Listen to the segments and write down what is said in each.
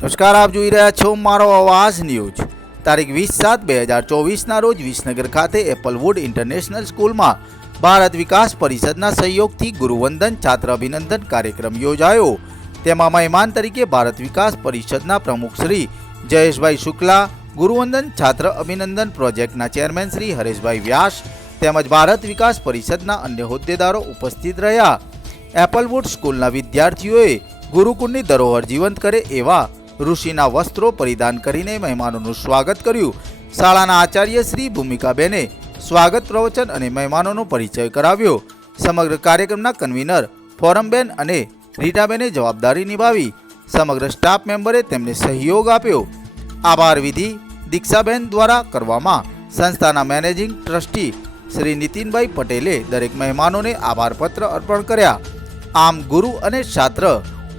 નમસ્કાર, આપ જોઈ રહ્યા છો મારો અવાજ ન્યૂઝ. તારીખ વીસ સાત બે હજાર ચોવીસના રોજ વિસનગર ખાતે એપલવુડ ઇન્ટરનેશનલ સ્કૂલમાં ભારત વિકાસ પરિષદના સહયોગથી ગુરુવંદન છાત્ર અભિનંદન કાર્યક્રમ યોજાયો. તેમાં મહેમાન તરીકે ભારત વિકાસ પરિષદના પ્રમુખ શ્રી જયેશભાઈ શુક્લા, ગુરુવંદન છાત્ર અભિનંદન પ્રોજેક્ટના ચેરમેન શ્રી હરેશભાઈ વ્યાસ તેમજ ભારત વિકાસ પરિષદના અન્ય હોદ્દેદારો ઉપસ્થિત રહ્યા. એપલવુડ સ્કૂલના વિદ્યાર્થીઓએ ગુરુકુળની ધરોહર જીવંત કરે એવા ઋષિના વસ્ત્રો પરિધાન કરીને મહેમાનોનું સ્વાગત કર્યું. શાળાના આચાર્ય શ્રી ભૂમિકાબેને સ્વાગત પ્રવચન અને મહેમાનોનો પરિચય કરાવ્યો. સમગ્ર કાર્યક્રમના કન્વીનર ફોરમબેન અને રીટાબેને જવાબદારી નિભાવી. સમગ્ર સ્ટાફ મેમ્બરે તેમને સહયોગ આપ્યો. આભાર વિધિ દીક્ષાબેન દ્વારા કરવામાં સંસ્થાના મેનેજિંગ ટ્રસ્ટી શ્રી નીતિનભાઈ પટેલે દરેક મહેમાનોને આભારપત્ર અર્પણ કર્યા. આમ ગુરુ અને છાત્ર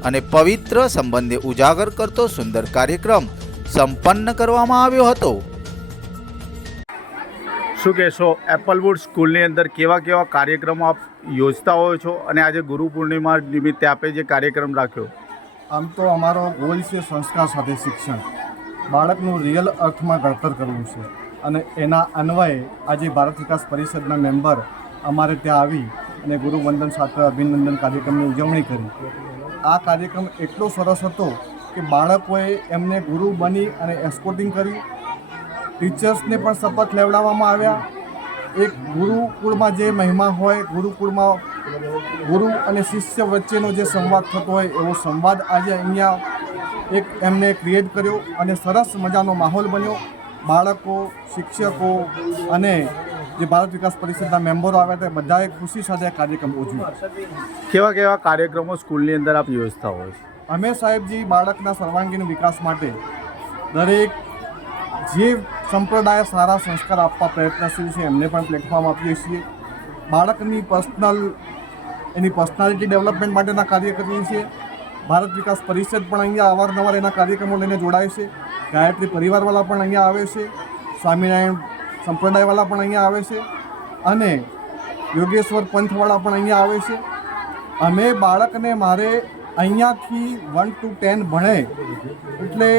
અને પવિત્ર સંબંધે ઉજાગર કરતો સુંદર કાર્યક્રમ સંપન્ન કરવામાં આવ્યો હતો. શું કહેશો એપલવુડ સ્કૂલની અંદર કેવા કેવા કાર્યક્રમો આપ યોજતા હોય છો અને આજે ગુરુ પૂર્ણિમા નિમિત્તે આપે જે કાર્યક્રમ રાખ્યો? આમ તો અમારો ગોલ છે સંસ્કાર સાથે શિક્ષણ. બાળકનું રિયલ અર્થમાં ઘડતર કરવું છે અને એના અન્વયે આજે ભારત વિકાસ પરિષદના મેમ્બર અમારે ત્યાં આવી અને ગુરુવંદન સાથે અભિનંદન કાર્યક્રમની ઉજવણી કરી. આ કાર્યક્રમ એટલો સરસ હતો કે બાળકોએ એમને ગુરુ બની અને એસ્કોટિંગ કરી. ટીચર્સને પણ શપથ લેવડાવવામાં આવ્યા. એક ગુરુકુળમાં જે મહિમા હોય, ગુરુકુળમાં ગુરુ અને શિષ્ય વચ્ચેનો જે સંવાદ થતો હોય, એવો સંવાદ આજે અહીંયા એક એમને ક્રિએટ કર્યો અને સરસ મજાનો માહોલ બન્યો. બાળકો, શિક્ષકો અને જે ભારત વિકાસ પરિષદના મેમ્બરો આવ્યા હતા બધાએ ખુશી સાથે આ કાર્યક્રમ ઉજવ્યો. કેવા કેવા કાર્યક્રમો સ્કૂલની અંદર આપ યોજતા હોય છો? અમે સાહેબજી બાળકના સર્વાંગીણ વિકાસ માટે દરેક જે સંપ્રદાય સારા સંસ્કાર આપવા પ્રયત્નશીલ છે એમને પણ પ્લેટફોર્મ આપીએ છીએ. બાળકની પર્સનલ એની પર્સનાલિટી ડેવલપમેન્ટ માટેના કાર્ય કરીએ છીએ. ભારત વિકાસ પરિષદ પણ અહીંયા અવારનવાર એના કાર્યક્રમો લઈને જોડાય છે. ગાયત્રી પરિવારવાળા પણ અહીંયા આવે છે. સ્વામિનારાયણ સંપ્રદાયવાળા પણ અહીંયા આવે છે અને યોગેશ્વર પંથવાળા પણ અહીંયા આવે છે. અમે બાળકને મારે અહીંયાથી વન ટુ ટેન ભણે એટલે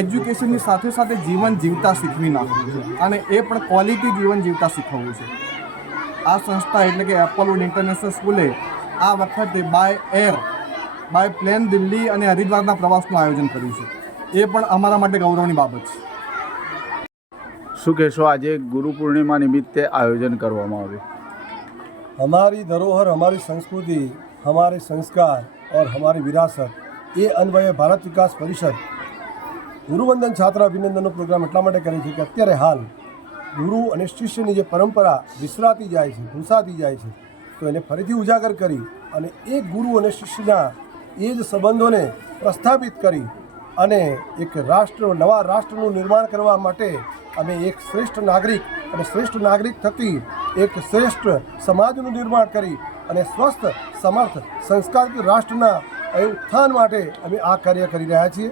એજ્યુકેશનની સાથે સાથે જીવન જીવતા શીખવી નાખવું છે અને એ પણ ક્વોલિટી જીવન જીવતા શીખવવું છે. આ સંસ્થા એટલે કે એપલવુડ ઇન્ટરનેશનલ સ્કૂલે આ વખતે by air by plane Delhi અને હરિદ્વારના પ્રવાસનું આયોજન કર્યું છે. એ પણ અમારા માટે ગૌરવની બાબત છે. શું કહેશો આજે ગુરુ પૂર્ણિમા નિમિત્તે આયોજન કરવામાં આવ્યું हमारी धरोहर हमारी संस्कृति हमारे संस्कार और हमारी विरासत ये अन्वये ભારત વિકાસ પરિષદ ગુરુવંદન છાત્ર અભિનંદનનો પ્રોગ્રામ એટલા માટે કરે છે કે અત્યારે હાલ ગુરુ અને શિષ્યની જે પરંપરા વિસરાતી જાય છે ભૂસાતી જાય છે તો એને ફરીથી ઉજાગર કરી અને એ ગુરુ અને શિષ્યના એ જ સંબંધોને પ્રસ્થાપિત કરી અને એક રાષ્ટ્ર, નવા રાષ્ટ્રનું નિર્માણ કરવા માટે અમે એક શ્રેષ્ઠ નાગરિક અને શ્રેષ્ઠ નાગરિક થકી એક શ્રેષ્ઠ સમાજનું નિર્માણ કરી અને સ્વસ્થ, સમર્થ સંસ્કારિત રાષ્ટ્રના એ ઉત્થાન માટે અમે આ કાર્ય કરી રહ્યા છીએ.